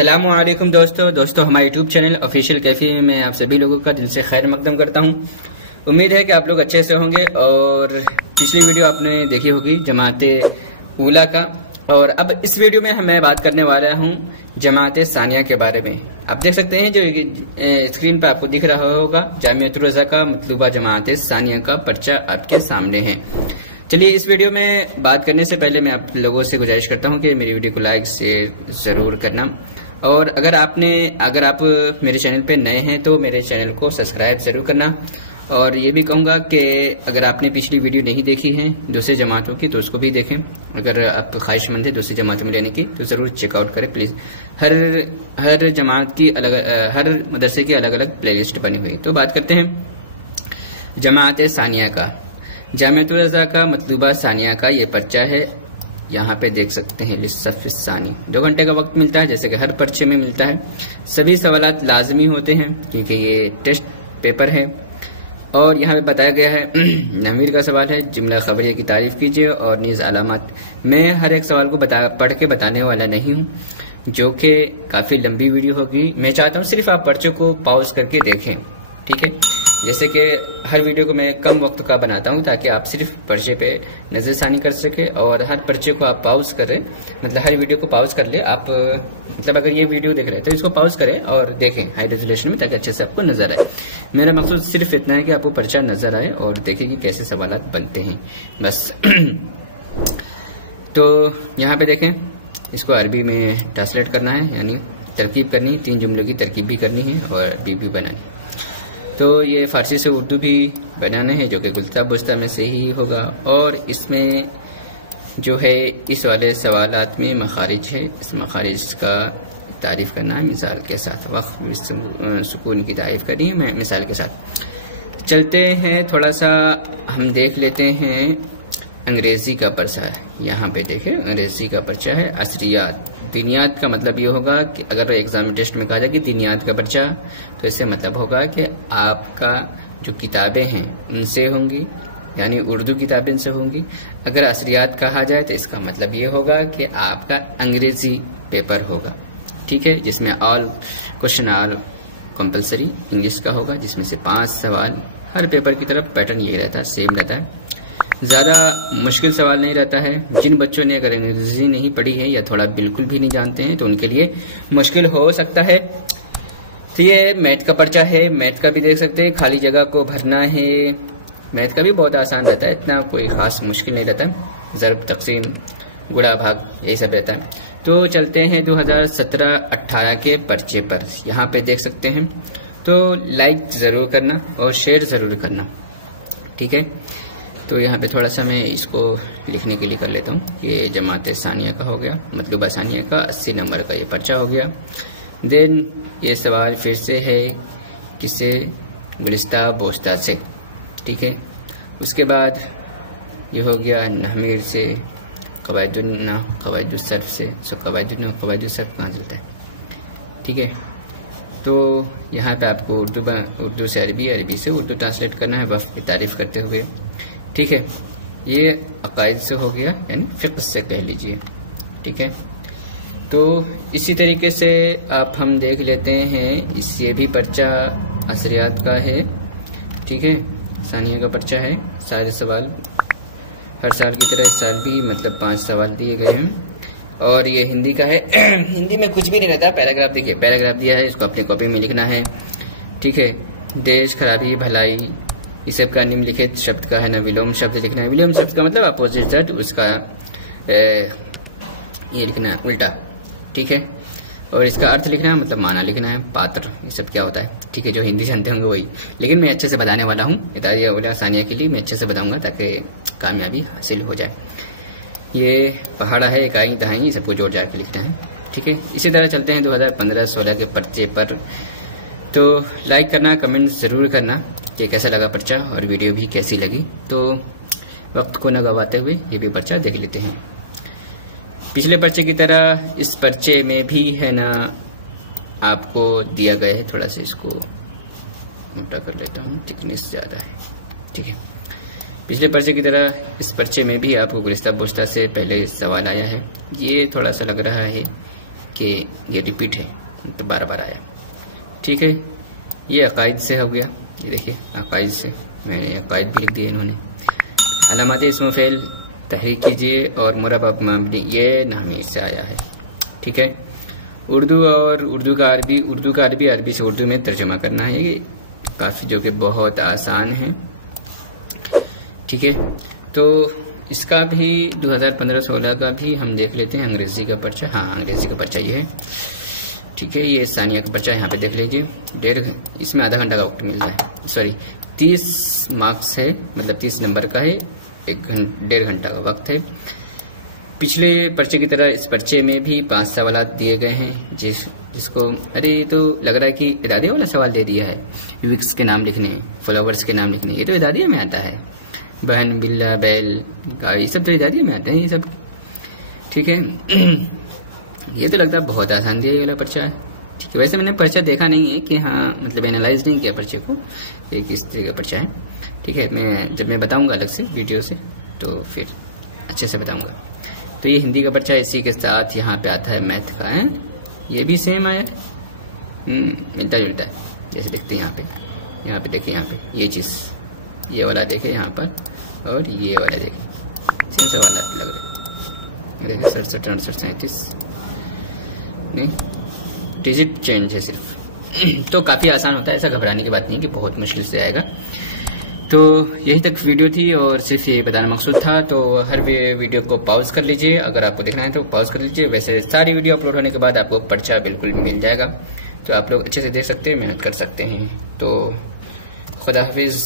अस्सलामुअलैकुम दोस्तों हमारे यूट्यूब चैनल ऑफिशियल कैफे में आप सभी लोगों का दिल से खैर मकदम करता हूं। उम्मीद है कि आप लोग अच्छे से होंगे। और पिछली वीडियो आपने देखी होगी जमाते ऊला का, और अब इस वीडियो में मैं बात करने वाला हूं जमाते सानिया के बारे में। आप देख सकते हैं जो स्क्रीन पर आपको दिख रहा होगा, जामियतुर रज़ा का मतलूबा जमाते सानिया का पर्चा आपके सामने है। चलिए इस वीडियो में बात करने से पहले मैं आप लोगों से गुजारिश करता हूं कि मेरी वीडियो को लाइक शेयर जरूर करना, और अगर आप मेरे चैनल पे नए हैं तो मेरे चैनल को सब्सक्राइब जरूर करना। और ये भी कहूंगा कि अगर आपने पिछली वीडियो नहीं देखी है दूसरी जमातों की तो उसको भी देखें। अगर आप ख्वाहिशमंद है दूसरी जमातों में लेने की तो जरूर चेकआउट करें प्लीज। हर जमात की हर मदरसे की अलग अलग प्लेलिस्ट बनी हुई। तो बात करते हैं जमात सानिया का। जामियतुर रज़ा का मतलूबा सानिया का ये पर्चा है, यहाँ पे देख सकते हैं लिस्सफ़ सानी। 2 घंटे का वक्त मिलता है जैसे कि हर पर्चे में मिलता है। सभी सवालात लाजमी होते हैं क्योंकि ये टेस्ट पेपर है। और यहाँ पे बताया गया है नहमीर का सवाल है, जुमला खबरिया की तारीफ कीजिए और नीज़ अलामत। मैं हर एक सवाल को पढ़ के बताने वाला नहीं हूँ, जो कि काफ़ी लंबी वीडियो होगी। मैं चाहता हूँ सिर्फ आप पर्चे को पॉज करके देखें, ठीक है। जैसे कि हर वीडियो को मैं कम वक्त का बनाता हूं ताकि आप सिर्फ पर्चे पे नजरसानी कर सके, और हर पर्चे को आप पॉज करें, मतलब हर वीडियो को पॉज कर ले आप। मतलब अगर ये वीडियो देख रहे हैं तो इसको पॉज करें और देखें हाई रेजोल्यूशन में, ताकि अच्छे से आपको नजर आए। मेरा मकसद सिर्फ इतना है कि आपको पर्चा नजर आए और देखें कि कैसे सवालात बनते हैं, बस। तो यहाँ पे देखें, इसको अरबी में ट्रांसलेट करना है, यानी तरकीब करनी, 3 जुमलों की तरकीब भी करनी है और अरबी भी बनानी। तो ये फारसी से उर्दू भी बनाना है, जो कि गुलता बुस्ता में से ही होगा। और इसमें जो है इस वाले सवालात में मखारिज है, इस मखारिज का तारीफ करना है मिसाल के साथ। वक्त सुकून की तारीफ करनी है मैं मिसाल के साथ। चलते हैं थोड़ा सा हम देख लेते हैं अंग्रेजी का पर्चा है। यहाँ पे देखें अंग्रेजी का पर्चा है असरियात। दिनियात का मतलब ये होगा कि अगर एग्जाम टेस्ट में कहा जाए कि दिनियात का पर्चा, तो इससे मतलब होगा कि आपका जो किताबें हैं उनसे होंगी, यानी उर्दू किताबें से होंगी। अगर असरियात कहा जाए तो इसका मतलब ये होगा कि आपका अंग्रेजी पेपर होगा, ठीक है, जिसमें all question all compulsory English का होगा, जिसमें से 5 सवाल। हर पेपर की तरफ पैटर्न ये रहता है, सेम रहता है, ज़्यादा मुश्किल सवाल नहीं रहता है। जिन बच्चों ने अगर अंग्रेजी नहीं पढ़ी है या थोड़ा बिल्कुल भी नहीं जानते हैं तो उनके लिए मुश्किल हो सकता है। तो ये मैथ का पर्चा है, मैथ का भी देख सकते हैं, खाली जगह को भरना है। मैथ का भी बहुत आसान रहता है, इतना कोई खास मुश्किल नहीं रहता है। ज़रब, तकसीम, गुणा, भाग, यही सब रहता है। तो चलते हैं 2017-18 के पर्चे पर। यहाँ पे देख सकते हैं, तो लाइक ज़रूर करना और शेयर ज़रूर करना, ठीक है। तो यहाँ पे थोड़ा सा मैं इसको लिखने के लिए कर लेता हूँ। ये जमाते सानिया का हो गया, मतलूबा सानिया का 80 नंबर का ये पर्चा हो गया। देन ये सवाल फिर से है किसे, गुलिस्ता बोस्ता से, ठीक है। उसके बाद ये हो गया नहमीर से, कवायदुस्सर्फ से। सो कवायदुस्सर्फ कहाँ चलता है, ठीक है। तो यहाँ पे आपको उर्दू से अरबी, अरबी से उर्दू ट्रांसलेट करना है वफ़ की तारीफ करते हुए, ठीक है। ये अकायद से हो गया, यानी फ़िक़्ह से कह लीजिए, ठीक है। तो इसी तरीके से आप हम देख लेते हैं ये भी पर्चा असरियात का है, ठीक है। सानिया का पर्चा है, सारे सवाल हर साल की तरह इस साल भी मतलब 5 सवाल दिए गए हैं। और ये हिंदी का है हिंदी में कुछ भी नहीं रहता, पैराग्राफ देखिए, पैराग्राफ दिया है, इसको अपनी कॉपी में लिखना है, ठीक है। देश, खराबी, भलाई, इस सब का निम्नलिखित शब्द का है ना विलोम शब्द लिखना है। विलोम शब्द का मतलब अपोजिट दैट, उसका ये लिखना है उल्टा, ठीक है। और इसका अर्थ लिखना है, मतलब माना लिखना है, पात्र, ये सब क्या होता है, ठीक है। जो हिंदी जानते होंगे वही, लेकिन मैं अच्छे से बताने वाला हूँ इतारिया उला सानिया के लिए, मैं अच्छे से बताऊंगा ताकि कामयाबी हासिल हो जाए। ये पहाड़ा है, इकाई, दहाई, ये सबको जोड़ जाड़ के लिखना है, ठीक है। इसी तरह चलते हैं 2015-16 के पर्चे पर। तो लाइक करना, कमेंट ज़रूर करना कि कैसा लगा पर्चा और वीडियो भी कैसी लगी। तो वक्त को न गवाते हुए ये भी पर्चा देख लेते हैं। पिछले पर्चे की तरह इस पर्चे में भी है ना आपको दिया गया है, थोड़ा सा इसको मोटा कर लेता हूँ, थिकनेस ज़्यादा है, ठीक है। पिछले पर्चे की तरह इस पर्चे में भी आपको गुलिस्ता बोस्ता से पहले सवाल आया है। ये थोड़ा सा लग रहा है कि ये रिपीट है, तो बार बार आया। ठीक है, ये अकायद से हो गया। ये देखिए अकायद से, मैंने अकायद भी लिख दिए इन्होंने। अलामत इसम फ़ेल तहरीक कीजिए और मुरब्बा मबनी, ये नामीर से आया है। ठीक है, उर्दू और उर्दू का अरबी, अरबी से उर्दू में तर्जुमा करना है। ये काफ़ी जो कि बहुत आसान है। ठीक है, तो इसका भी 2015-16 का भी हम देख लेते हैं। अंग्रेजी का पर्चा, हाँ अंग्रेजी का पर्चा ये है। ठीक है, ये सानिया का पर्चा यहाँ पे देख लीजिए। इसमें आधा घंटा का वक्त मिल रहा है, सॉरी 30 मार्क्स है, मतलब 30 नंबर का है, 1.5 घंटा का वक्त है। पिछले पर्चे की तरह इस पर्चे में भी 5 सवाल दिए गए हैं, जिसको अरे ये तो लग रहा है कि इदादिया वाला सवाल दे दिया है। विक्स के नाम लिखने, फ्लावर्स के नाम लिखने, ये तो इदादिया में आता है। बहन, बिल्ला, बैल, गाय, ये सब तो इदादिया में आते हैं ये सब। ठीक है, ये तो लगता है बहुत आसान दिया ये वाला पर्चा है। ठीक है, वैसे मैंने पर्चा देखा नहीं है कि हाँ, मतलब एनालाइज नहीं किया पर्चे को, ये किस तरह का पर्चा है। ठीक है, जब मैं बताऊंगा अलग से वीडियो से तो फिर अच्छे से बताऊंगा। तो ये हिंदी का पर्चा है, इसी के साथ यहाँ पे आता है मैथ का है। ये भी सेम आया, मिलता जुलता है, जैसे देखते हैं यहाँ पे देखिए, यहाँ पे ये चीज़, ये वाला देखे यहाँ पर, और ये वाला देखे, सेम सवाल लग रहे। देखिए 67, 68, 37 नहीं, डिजिट चेंज है सिर्फ। तो काफ़ी आसान होता है, ऐसा घबराने की बात नहीं कि बहुत मुश्किल से आएगा। तो यही तक वीडियो थी और सिर्फ ये बताना मकसूद था। तो हर वीडियो को पॉज कर लीजिए, अगर आपको देखना है तो पॉज कर लीजिए। वैसे सारी वीडियो अपलोड होने के बाद आपको पर्चा बिल्कुल मिल जाएगा, तो आप लोग अच्छे से देख सकते हैं, मेहनत कर सकते हैं। तो खुदा हाफिज़।